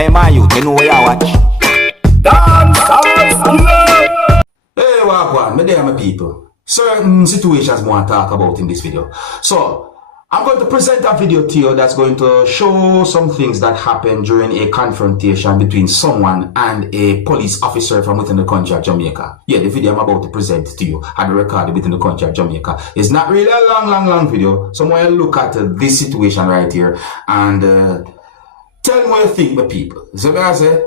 Hey man, you know where you watch? Dancehall. Hey, Wagwan, me there, my people. Certain situations I want to talk about in this video. So, I'm going to present a video to you that's going to show some things that happened during a confrontation between someone and a police officer from within the country of Jamaica. Yeah, the video I'm about to present to you had recorded within the country of Jamaica. It's not really a long video. So, I want to look at this situation right here and tell me what you think, my people. So, I say,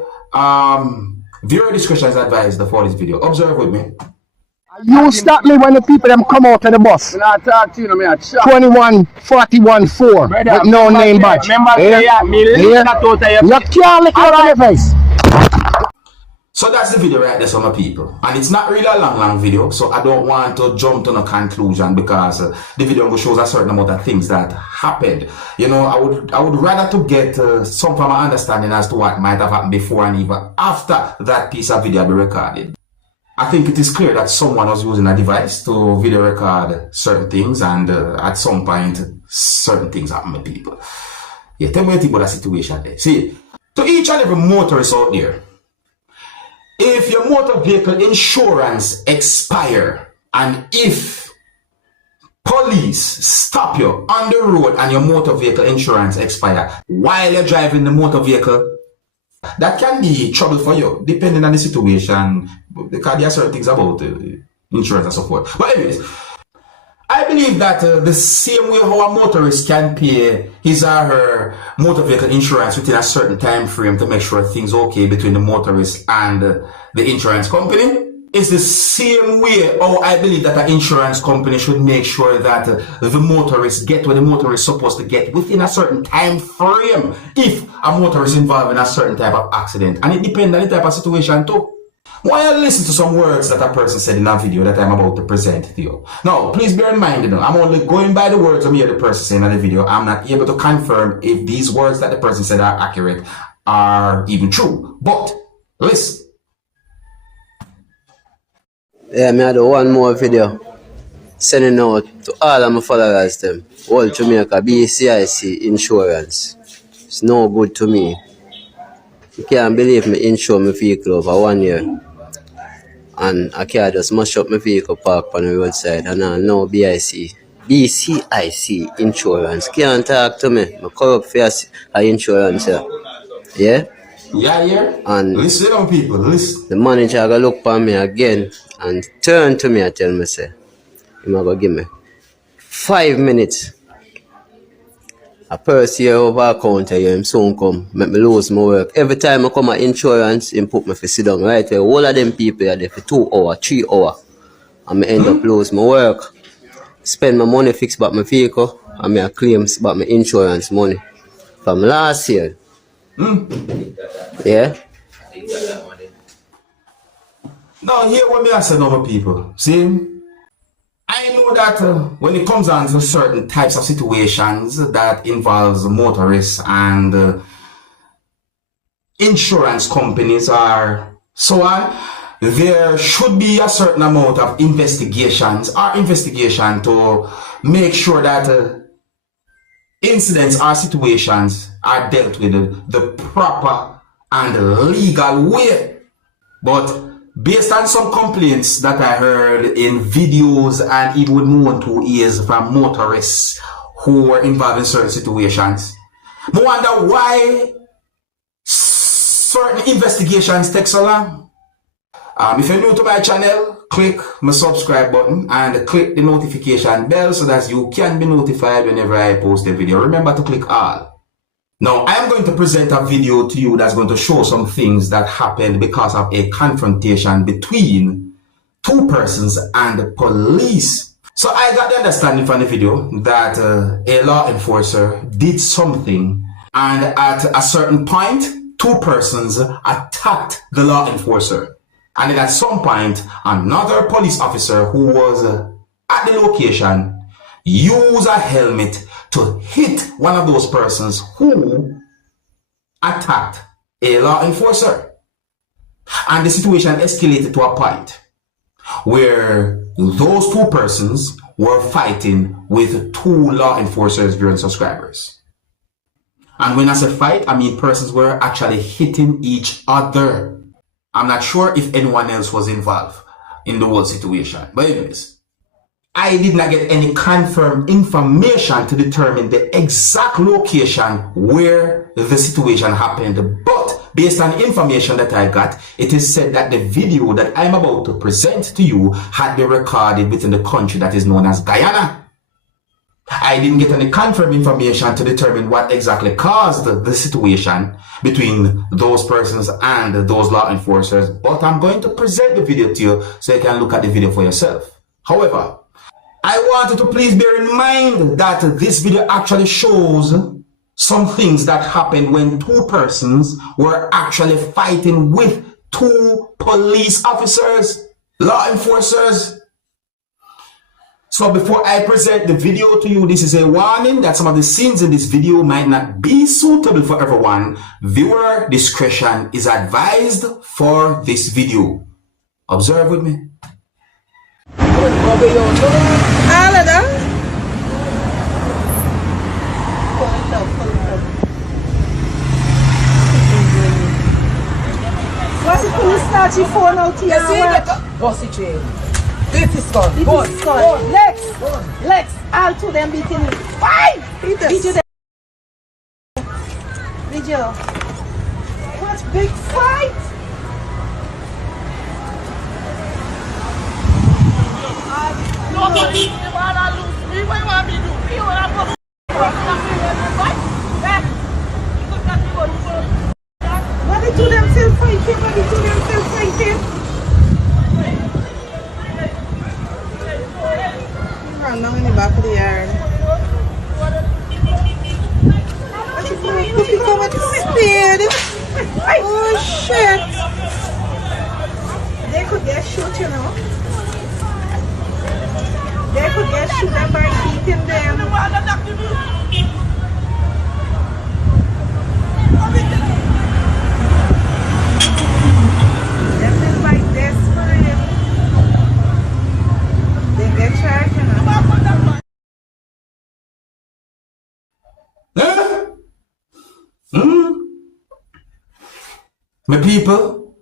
viewer discretion is advised for this video. Observe with me. You stop me when the people them come out of the bus. I'm not talking to you, me a chat. 21-41-4 with no name badge. Remember, me lick that out of your You can't lick it out of your face. So that's the video right there, some people. And it's not really a long video, so I don't want to jump to no conclusion because the video shows a certain amount of things that happened. You know, I would rather to get some form of understanding as to what might have happened before and even after that piece of video be recorded. I think it is clear that someone was using a device to video record certain things, and at some point, certain things happen with people. Yeah, tell me what you think about that situation there. See, to each and every motorist out there, if your motor vehicle insurance expire, and if police stop you on the road and your motor vehicle insurance expire while you're driving the motor vehicle, that can be trouble for you, depending on the situation, because there are certain things about insurance and so forth. But anyways, I believe that the same way how a motorist can pay his or her motor vehicle insurance within a certain time frame to make sure things are okay between the motorist and the insurance company, it's the same way how I believe that an insurance company should make sure that the motorist get what the motorist is supposed to get within a certain time frame if a motorist is involved in a certain type of accident. And it depends on the type of situation too. Why you listen to some words that a person said in a video that I'm about to present to you. Now, please bear in mind, you know, I'm only going by the words of the person saying in the video. I'm not able to confirm if these words that the person said are accurate are even true. But listen. Yeah, me had one more video sending out to all of my followers them. All Jamaica BCIC insurance. It's no good to me. You can't believe me insure my vehicle over 1 year. And I can't just mash up my vehicle park on the roadside and I know BCIC insurance. Can't talk to me. I'm corrupt for insurance here. Yeah? Yeah. And listen on people, listen. The manager gonna look for me again and turn to me and tell me, say, he's gonna give me 5 minutes. A person here over a counter here, him soon come, make me lose my work. Every time I come at insurance, him put me for sit down right there. All of them people are there for 2 hours, 3 hours. And I end up lose my work. Spend my money fix back my vehicle, and I claim back my insurance money from last year. Yeah? Now, hear what I say, now, people. See, I know that when it comes down to certain types of situations that involves motorists and insurance companies or so on, there should be a certain amount of investigation to make sure that incidents or situations are dealt with the proper and legal way. But based on some complaints that I heard in videos and even with known to ears from motorists who were involved in certain situations, I wonder why certain investigations take so long. If you're new to my channel, click my subscribe button and click the notification bell so that you can be notified whenever I post a video. Remember to click all. Now, I am going to present a video to you that's going to show some things that happened because of a confrontation between 2 persons and the police. So I got the understanding from the video that a law enforcer did something, and at a certain point, 2 persons attacked the law enforcer. And then at some point, another police officer who was at the location used a helmet to hit one of those persons who attacked a law enforcer. And the situation escalated to a point where those 2 persons were fighting with 2 law enforcers during subscribers. And when I say fight, I mean persons were actually hitting each other. I'm not sure if anyone else was involved in the whole situation. But anyways, I did not get any confirmed information to determine the exact location where the situation happened. But based on information that I got, it is said that the video that I'm about to present to you had been recorded within the country that is known as Guyana. I didn't get any confirmed information to determine what exactly caused the situation between those persons and those law enforcers, but I'm going to present the video to you so you can look at the video for yourself. However, I want you to please bear in mind that this video actually shows some things that happened when two persons were actually fighting with two police officers, law enforcers. So before I present the video to you, this is a warning that some of the scenes in this video might not be suitable for everyone. Viewer discretion is advised for this video. Observe with me. All of them. What's it going to start your phone out here? Bossy chain. This is gone. This is gone. Lex, all two them beating you. Why? Video. What big fight? What they do themselves fighting? Run down in the back of the yard. What you doing? Look at what speed. Oh shit. They could get shoot, you know. They could get shoot them by beating them. Them is like desperate. They get charged, you know. My people,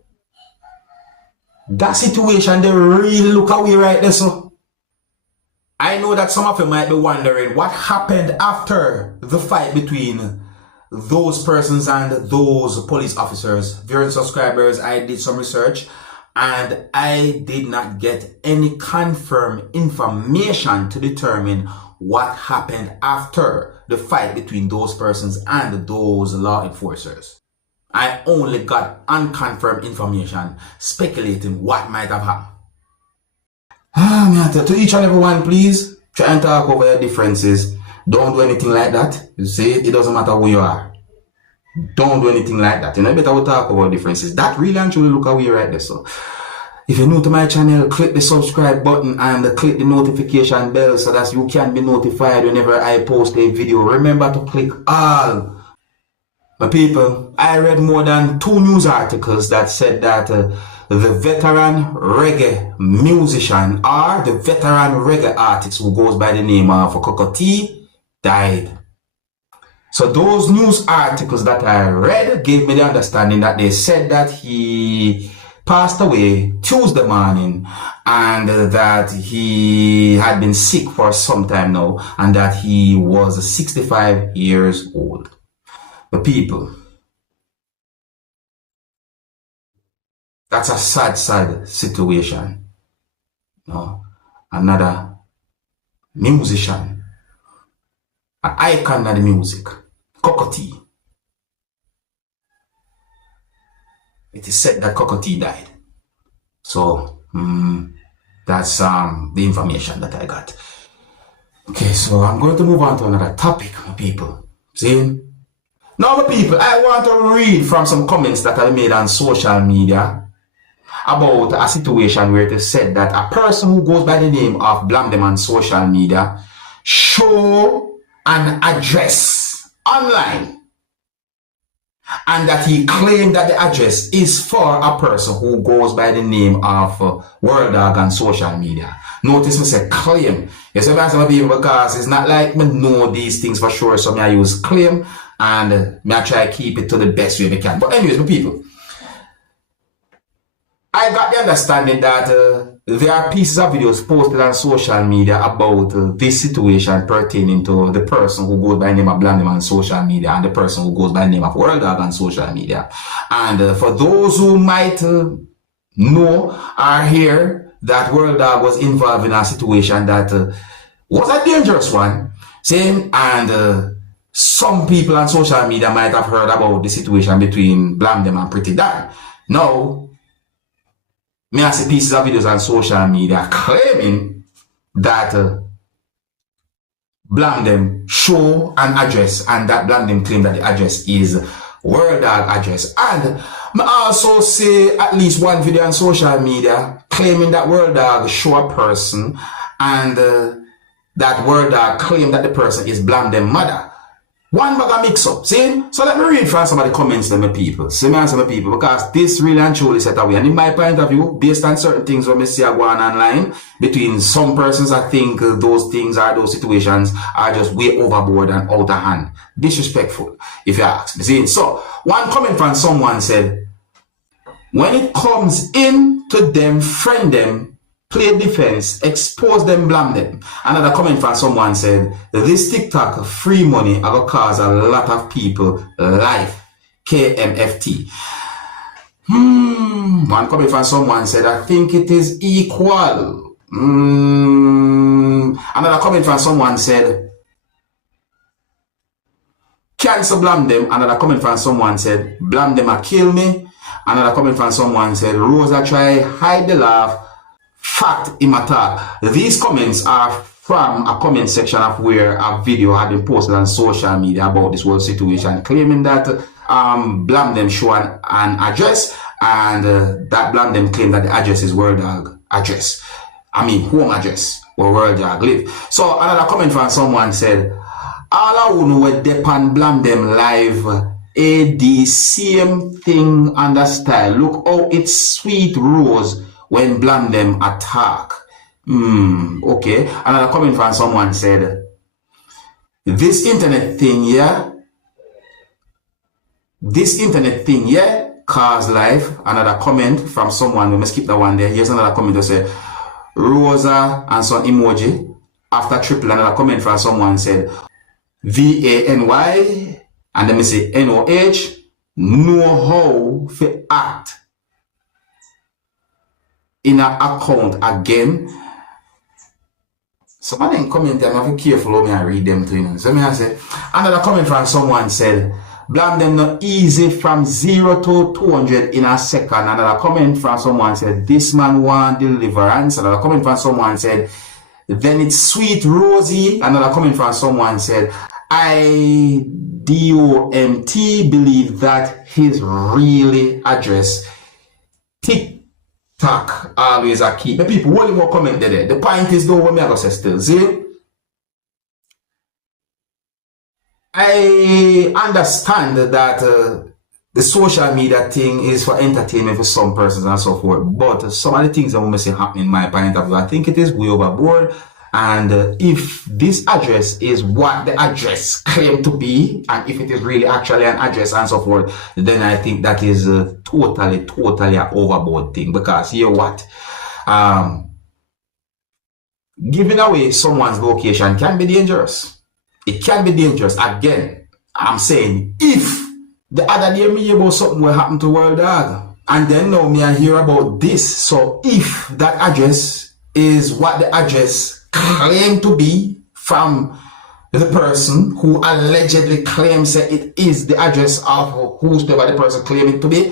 that situation, they really look away right there, so. I know that some of you might be wondering what happened after the fight between those persons and those police officers. Viewers and subscribers, I did some research and I did not get any confirmed information to determine what happened after the fight between those persons and those law enforcers. I only got unconfirmed information speculating what might have happened. To each and every one, please try and talk over your differences. Don't do anything like that. You see, it doesn't matter who you are. Don't do anything like that. You know, better we talk about differences. That really and truly look away right there. So, if you're new to my channel, click the subscribe button and click the notification bell so that you can be notified whenever I post a video. Remember to click all. My people, I read more than 2 news articles that said that the veteran reggae musician or the veteran reggae artist who goes by the name of Cocoa died. So those news articles that I read gave me the understanding that they said that he passed away Tuesday morning and that he had been sick for some time now and that he was 65 years old. The people, that's a sad situation. No, another musician, an icon of the music, Cocoa. It is said that Cocoa died. So that's the information that I got. Okay, so I'm going to move on to another topic, my people. See? Now, my people, I want to read from some comments that I made on social media about a situation where it is said that a person who goes by the name of blamdem on social media show an address online and that he claimed that the address is for a person who goes by the name of World Dog on social media. Notice me say claim. Yes, I'm asking people because it's not like me know these things for sure, so I use claim and me I try to keep it to the best way we can. But anyways, my people, I got the understanding that there are pieces of videos posted on social media about this situation pertaining to the person who goes by the name of blamdem on social media and the person who goes by the name of World Dog on social media. And for those who might know or hear that World Dog was involved in a situation that was a dangerous one, and some people on social media might have heard about the situation between blamdem and Pretty Dan. Now, me I see pieces of videos on social media claiming that blamdem show an address and that blamdem claim that the address is World Dog address. And I also see at least one video on social media claiming that World Dog show a person and that World Dog claim that the person is blamdem mother. One bag of mix up, see? So let me read from some of the comments to my people. See me and some of the people, because this really and truly set away. And in my point of view, based on certain things when I see are going online, between some persons, I think those things or those situations are just way overboard and out of hand. Disrespectful, if you ask me. See? So, one comment from someone said, when it comes in to them, friend them, play defense, expose them, blamdem. Another comment from someone said, this TikTok free money are gonna cause a lot of people life. KMFT. One comment from someone said, I think it is equal. Another comment from someone said, cancel blamdem. Another comment from someone said, blamdem a kill me. Another comment from someone said, Rosa try hide the laugh. Fact immatter. These comments are from a comment section of where a video had been posted on social media about this whole situation, claiming that blamdem show an address and that blamdem claim that the address is World Dog address. I mean home address where World Dog live. So another comment from someone said, all I who know depend blamdem live the same thing on the style. Look how it's sweet rose when blamdem attack. Okay. Another comment from someone said, this internet thing, yeah, cause life. Another comment from someone, we must skip that one there. Here's another comment that said, Rosa and some emoji. After triple, another comment from someone said, VANY, and then me say NOH, know how to act in an account again. Somebody in comment, I'm have to be careful how me I read them to you. So me I say, another comment from someone said, blamdem not easy from 0 to 200 in a second. Another comment from someone said, this man want deliverance. Another comment from someone said, then it's sweet Rosie. Another comment from someone said, IDOMT believe that his really address TikTok always a key. The people only more comment there. The point is though what me I go say still. See? I understand that the social media thing is for entertainment for some persons and so forth, but some of the things that we say happen in my point of view, I think it is way overboard. And if this address is what the address claimed to be, and if it is really actually an address and so forth, then I think that is totally an overboard thing. Because you know what? Giving away someone's location can be dangerous. It can be dangerous. Again, I'm saying if the other day me about something will happen to World Dog, and then now me I hear about this. So if that address is what the address claim to be from the person who allegedly claims that it is the address of whosoever the person claiming to be,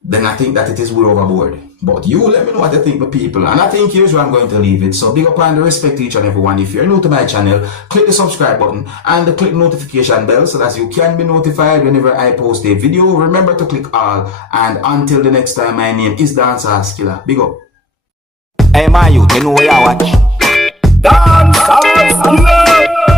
then I think that it is way overboard. But you let me know what you think, people. And I think here's where I'm going to leave it. So big up and respect to each and everyone. If you're new to my channel, click the subscribe button and click notification bell so that you can be notified whenever I post a video. Remember to click all. And until the next time, my name is Dancehall Skilla. Big up. Hey, my youth, you know where I watch? Dancehall Skilla.